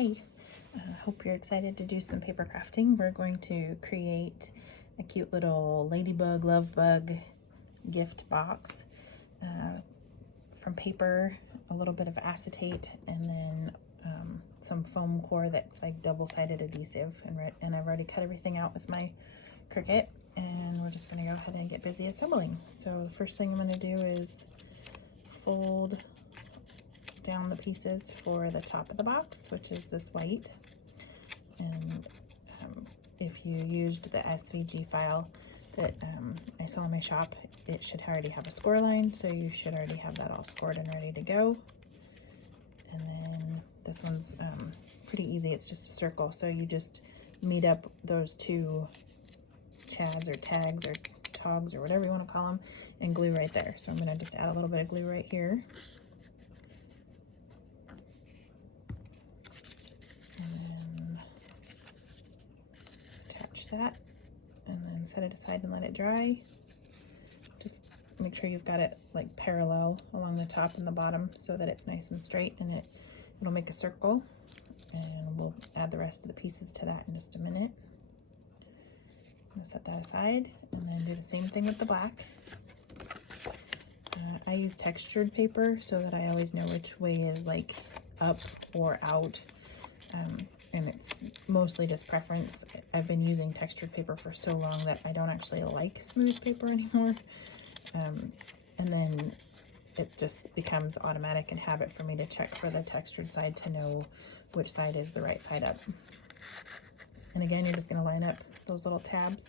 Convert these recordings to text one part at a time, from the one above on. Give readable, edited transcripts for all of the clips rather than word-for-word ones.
Hey, hope you're excited to do some paper crafting. We're going to create a cute little ladybug, love bug gift box from paper, a little bit of acetate, and then some foam core that's like double-sided adhesive. And I've already cut everything out with my Cricut, and we're just going to go ahead and get busy assembling. So the first thing I'm going to do is fold down the pieces for the top of the box, which is this white. And if you used the SVG file that I sell in my shop, it should already have a score line, so you should already have that all scored and ready to go. And then this one's pretty easy. It's just a circle, so you just meet up those two chads or tags or togs or whatever you want to call them and glue right there. So I'm going to just add a little bit of glue right here. That, and then set it aside and let it dry. Just make sure you've got it like parallel along the top and the bottom so that it's nice and straight, and it'll make a circle. And we'll add the rest of the pieces to that in just a minute. I'm gonna set that aside and then do the same thing with the black. I use textured paper so that I always know which way is like up or out. And it's mostly just preference. I've been using textured paper for so long that I don't actually like smooth paper anymore. And then it just becomes automatic and habit for me to check for the textured side to know which side is the right side up. And again, you're just going to line up those little tabs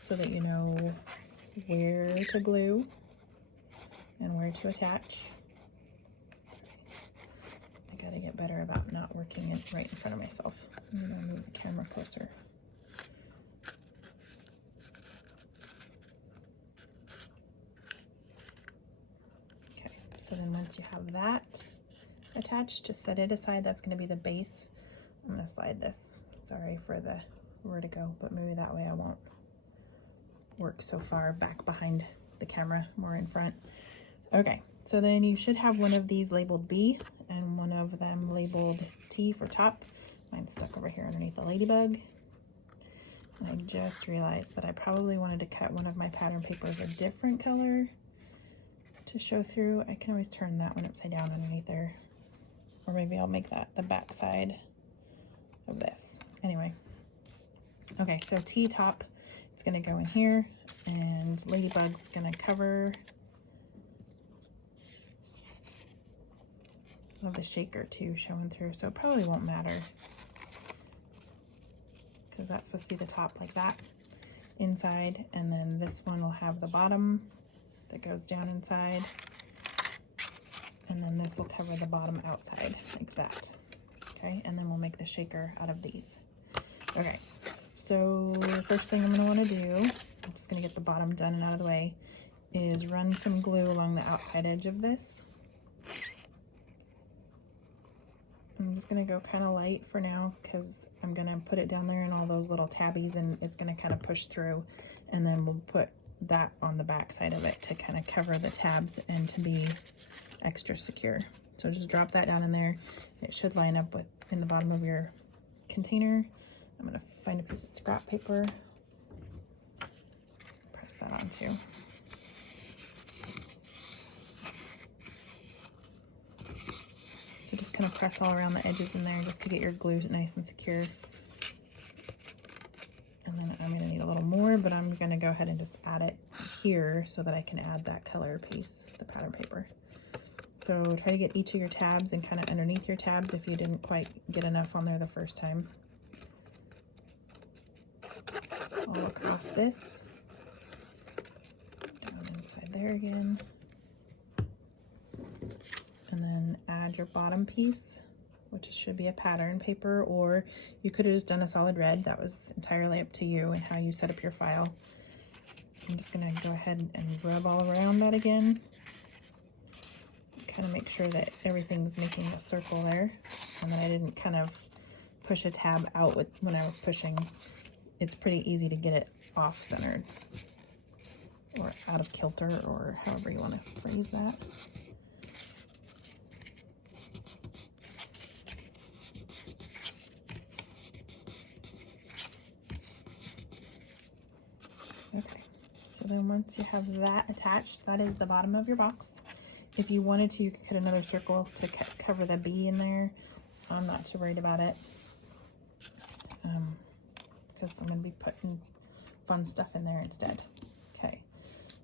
so that you know where to glue and where to attach. Gotta get better about not working right in front of myself. I'm gonna move the camera closer. Okay, so then once you have that attached, just set it aside. That's gonna be the base. I'm gonna slide this. Sorry for the vertigo, but maybe that way I won't work so far back behind the camera, more in front. Okay, so then you should have one of these labeled B and one of them labeled T for top. Mine's stuck over here underneath the ladybug. And I just realized that I probably wanted to cut one of my pattern papers a different color to show through. I can always turn that one upside down underneath there. Or maybe I'll make that the back side of this. Anyway. Okay, so T top, it's gonna go in here, and ladybug's gonna cover of the shaker too showing through, so it probably won't matter because that's supposed to be the top like that inside, and then this one will have the bottom that goes down inside, and then this will cover the bottom outside like that. Okay, and then we'll make the shaker out of these. Okay, so the first thing I'm going to want to do, I'm just going to get the bottom done and out of the way, is run some glue along the outside edge of this. I'm just going to go kind of light for now because I'm going to put it down there in all those little tabbies, and it's going to kind of push through, and then we'll put that on the back side of it to kind of cover the tabs and to be extra secure. So just drop that down in there. It should line up with in the bottom of your container. I'm going to find a piece of scrap paper, press that on too. So just kind of press all around the edges in there just to get your glue nice and secure. And then I'm going to need a little more, but I'm going to go ahead and just add it here so that I can add that color piece, the pattern paper. So try to get each of your tabs and kind of underneath your tabs if you didn't quite get enough on there the first time. All across this. Down inside there again. And then add your bottom piece, which should be a pattern paper, or you could have just done a solid red. That was entirely up to you and how you set up your file. I'm just going to go ahead and rub all around that again. Kind of make sure that everything's making a circle there, and that I didn't kind of push a tab out when I was pushing. It's pretty easy to get it off-centered or out of kilter, or however you want to phrase that. then once you have that attached, that is the bottom of your box. If you wanted to, you could cut another circle to cover the bee in there. I'm not too worried about it because I'm going to be putting fun stuff in there instead. Okay,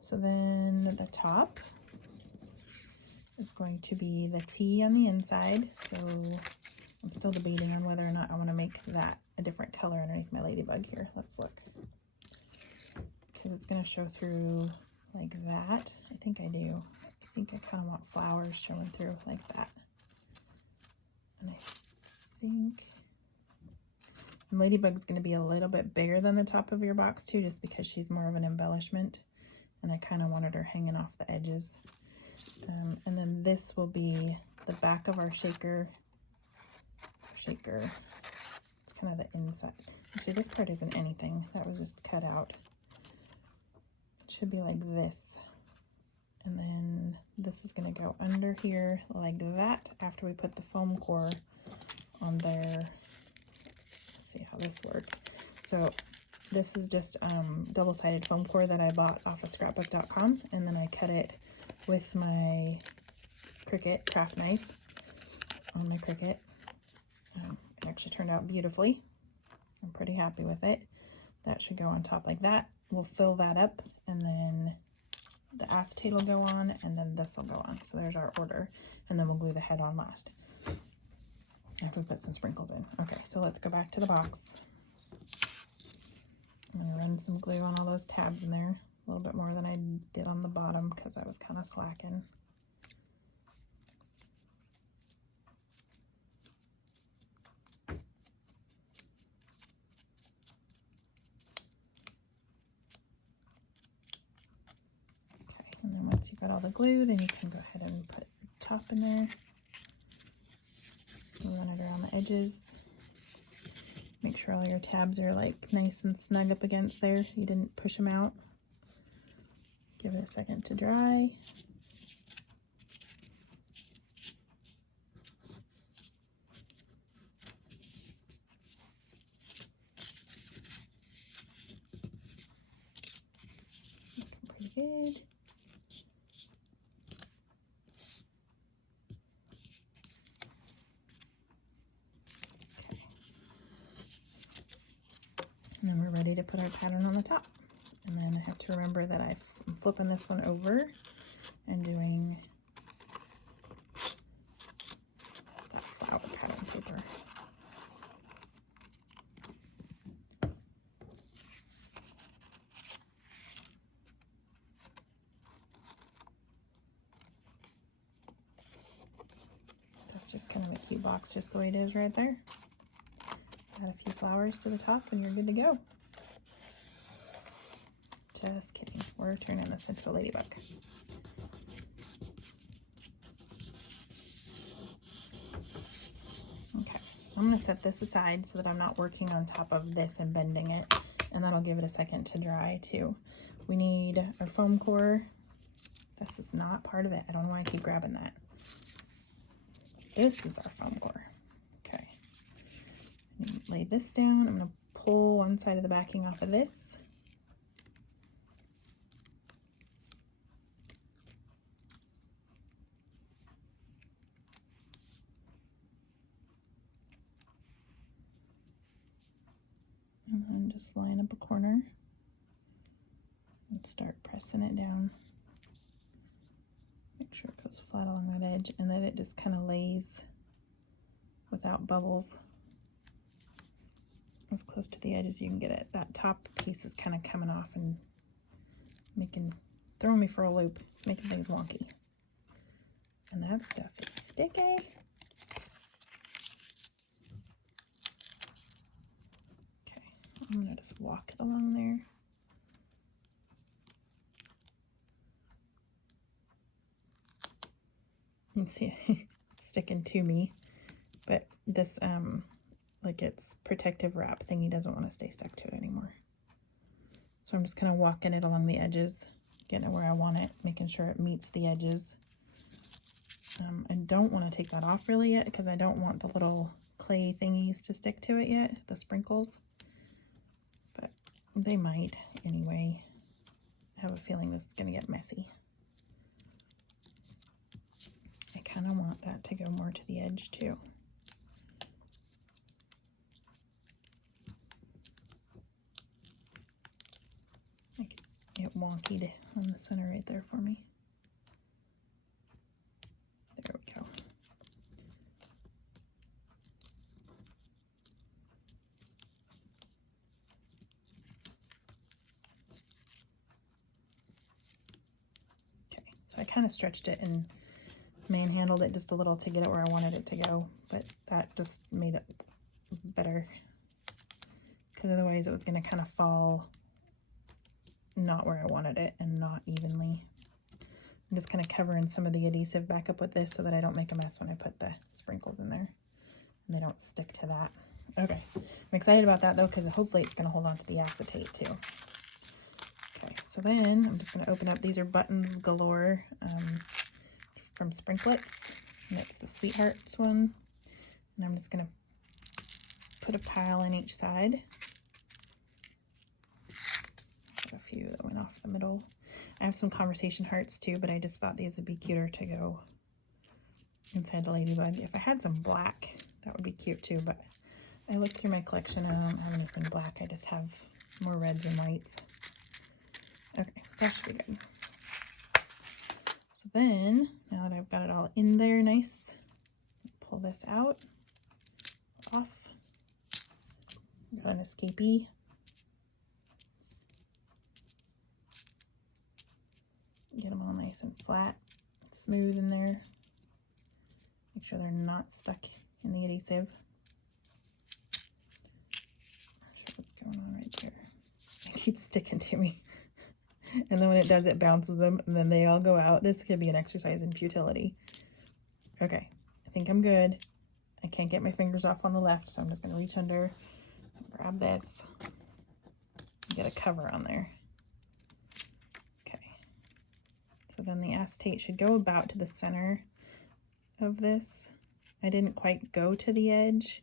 so then the top is going to be the T on the inside. So I'm still debating on whether or not I want to make that a different color underneath my ladybug here. Let's look. Because it's going to show through like that. I think I do. I think I kind of want flowers showing through like that. And I think Ladybug's going to be a little bit bigger than the top of your box too, just because she's more of an embellishment. And I kind of wanted her hanging off the edges. And then this will be the back of our shaker. It's kind of the inside. Actually, this part isn't anything. That was just cut out. It should be like this. And then this is going to go under here like that after we put the foam core on there. Let's see how this works. So this is just double-sided foam core that I bought off of scrapbook.com, and then I cut it with my Cricut craft knife on my Cricut. It actually turned out beautifully. I'm pretty happy with it. That should go on top like that. We'll fill that up, and then the acetate will go on, and then this will go on. So there's our order, and then we'll glue the head on last after we put some sprinkles in. Okay, so let's go back to the box. I'm gonna run some glue on all those tabs in there, a little bit more than I did on the bottom because I was kind of slacking. And then once you've got all the glue, then you can go ahead and put your top in there. And run it around the edges. Make sure all your tabs are like nice and snug up against there. You didn't push them out. Give it a second to dry. Looking pretty good. And then we're ready to put our pattern on the top. And then I have to remember that I'm flipping this one over and doing that flower pattern paper. That's just kind of a cute box, just the way it is right there. Add a few flowers to the top and you're good to go. Just kidding. We're turning this into a ladybug. Okay, I'm going to set this aside so that I'm not working on top of this and bending it, and that'll give it a second to dry too. We need our foam core. This is not part of it. I don't know why I keep grabbing that. This is our foam core. Okay. Lay this down. I'm going to pull one side of the backing off of this. And then just line up a corner and start pressing it down. Make sure it goes flat along that edge and that it just kind of lays without bubbles as close to the edge as you can get it. That top piece is kind of coming off and throwing me for a loop. It's making things wonky. And that stuff is sticky. I'm going to just walk it along there. You can see it's sticking to me, but this, like its protective wrap thingy doesn't want to stay stuck to it anymore. So I'm just kind of walking it along the edges, getting it where I want it, making sure it meets the edges. I don't want to take that off really yet because I don't want the little clay thingies to stick to it yet, the sprinkles. But they might anyway. I have a feeling this is going to get messy. I kind of want that to go more to the edge too. Like it wonkied on the center right there for me. There we go. Okay, so I kind of stretched it and manhandled it just a little to get it where I wanted it to go, but that just made it better, because otherwise it was going to kind of fall not where I wanted it and not evenly. I'm just kind of covering some of the adhesive back up with this so that I don't make a mess when I put the sprinkles in there and they don't stick to that. Okay, I'm excited about that though, because hopefully it's going to hold on to the acetate too. Okay, so then I'm just going to open up. These are Buttons Galore from Sprinklets, and it's the Sweethearts one. And I'm just going to put a pile in each side. A few that went off the middle. I have some conversation hearts too, but I just thought these would be cuter to go inside the ladybug. If I had some black, that would be cute too, but I looked through my collection and I don't have anything black. I just have more reds and whites. Okay, that should be good. So then, now that I've got it all in there nice, pull this out, off. Got an escapee. Get them all nice and flat, smooth in there. Make sure they're not stuck in the adhesive. Not sure what's going on right there. It keeps sticking to me. And then when it does, it bounces them, and then they all go out. This could be an exercise in futility. Okay, I think I'm good. I can't get my fingers off on the left, so I'm just going to reach under, grab this, get a cover on there. So then the acetate should go about to the center of this. I didn't quite go to the edge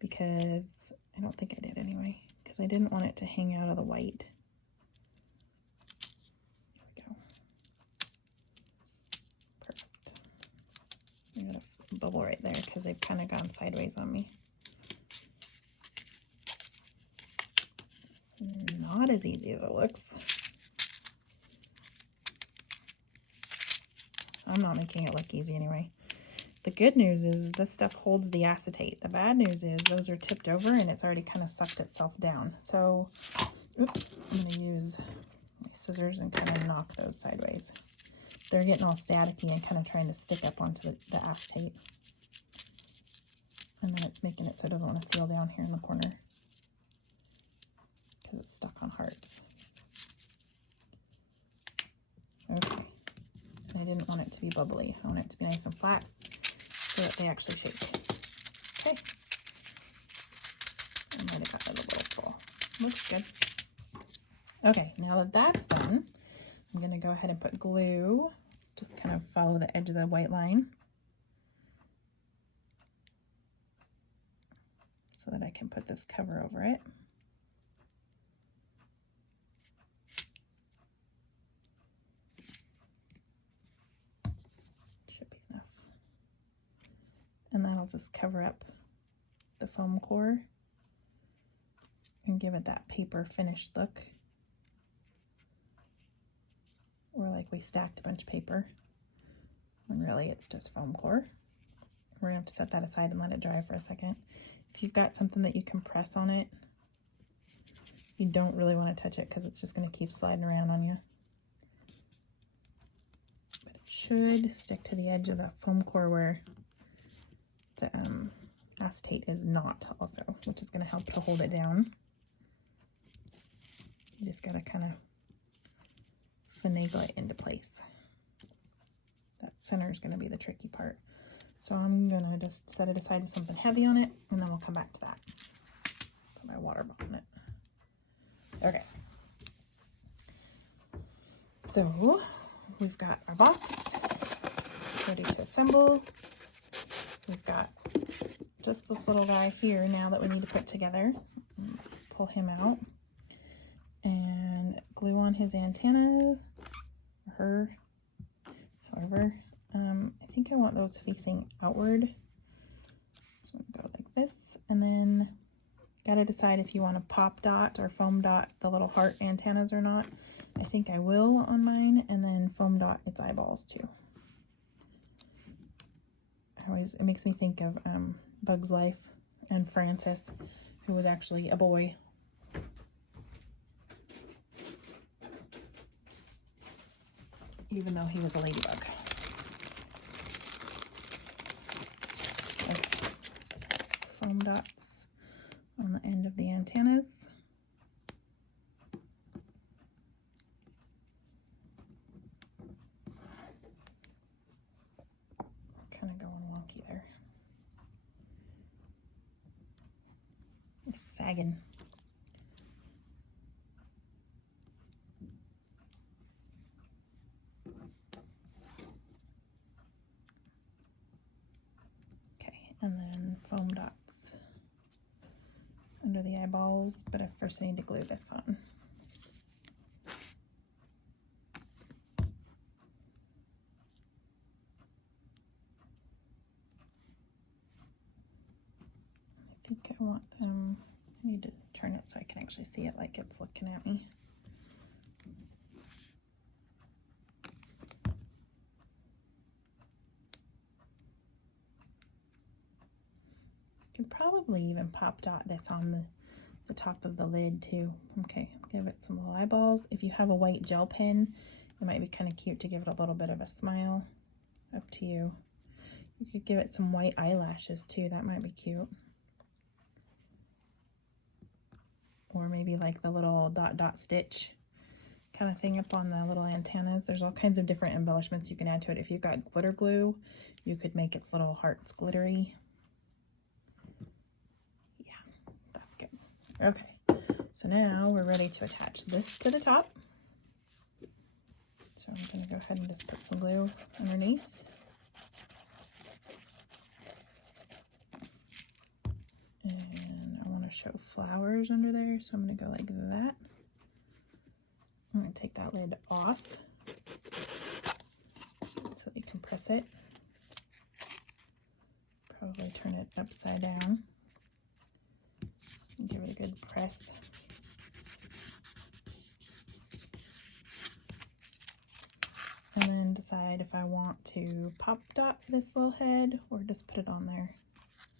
because I don't think I did anyway, because I didn't want it to hang out of the white. There we go. Perfect. I got a bubble right there because they've kind of gone sideways on me. It's not as easy as it looks. I'm not making it look easy anyway. The good news is this stuff holds the acetate. The bad news is those are tipped over and it's already kind of sucked itself down. So, oops, I'm going to use my scissors and kind of knock those sideways. They're getting all staticky and kind of trying to stick up onto the acetate. And then it's making it so it doesn't want to seal down here in the corner because it's stuck on hearts. Okay. I didn't want it to be bubbly. I want it to be nice and flat so that they actually shake. Okay. I might have got that a little full. Looks good. Okay, now that that's done, I'm going to go ahead and put glue. Just kind of follow the edge of the white line so that I can put this cover over it. And that'll just cover up the foam core and give it that paper finished look. Or like we stacked a bunch of paper, when really it's just foam core. We're gonna have to set that aside and let it dry for a second. If you've got something that you can press on it, you don't really want to touch it because it's just gonna keep sliding around on you. But it should stick to the edge of the foam core where the acetate is not also, which is going to help to hold it down. You just got to kind of finagle it into place. That center is going to be the tricky part. So I'm going to just set it aside with something heavy on it, and then we'll come back to that. Put my water bottle in it. Okay. So we've got our box ready to assemble. We've got just this little guy here now that we need to put together. Pull him out. And glue on his antenna, or her, however. I think I want those facing outward. So I'm gonna go like this, and then gotta decide if you want to pop dot or foam dot the little heart antennas or not. I think I will on mine, and then foam dot its eyeballs too. It makes me think of Bug's Life and Francis, who was actually a boy. Even though he was a ladybug. Okay. Foam dots on the end of the antennas. Kind of going wonky there. It's sagging. And then foam dots under the eyeballs, but I first need to glue this on. I think I want them, I need to turn it so I can actually see it like it's looking at me. Could probably even pop dot this on the top of the lid too. Okay, give it some little eyeballs. If you have a white gel pen, it might be kind of cute to give it a little bit of a smile. Up to you. You could give it some white eyelashes too. That might be cute. Or maybe like the little dot dot stitch kind of thing up on the little antennas. There's all kinds of different embellishments you can add to it. If you've got glitter glue, you could make its little hearts glittery. Okay, so now we're ready to attach this to the top. So I'm going to go ahead and just put some glue underneath. And I want to show flowers under there, so I'm going to go like that. I'm going to take that lid off so you can press it. Probably turn it upside down. Give it a good press. And then decide if I want to pop dot this little head or just put it on there.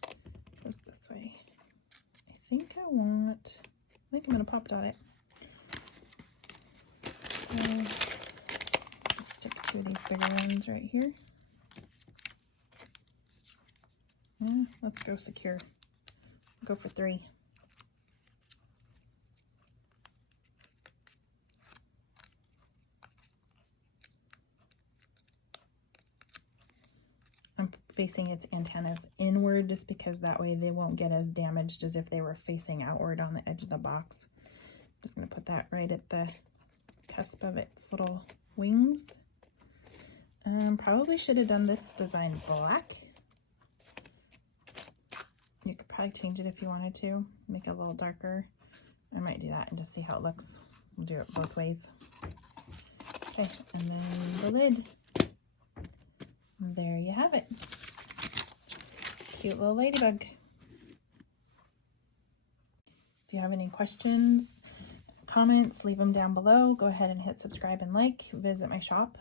It goes this way. I think I'm going to pop dot it. So I'll stick two of these bigger ones right here. Yeah, let's go secure. Go for 3. I'm facing its antennas inward just because that way they won't get as damaged as if they were facing outward on the edge of the box. I'm just going to put that right at the cusp of its little wings. Probably should have done this design black. You could probably change it if you wanted to, make it a little darker. I might do that and just see how it looks. We'll do it both ways. Okay, and then the lid. There you have it. Cute little ladybug. If you have any questions, comments, leave them down below. Go ahead and hit subscribe and like. Visit my shop.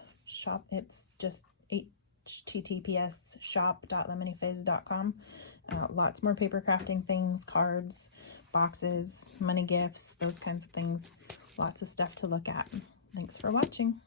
It's just https://shop.lemonyfizz.com. Lots more paper crafting things, cards, boxes, money gifts, those kinds of things. Lots of stuff to look at. Thanks for watching.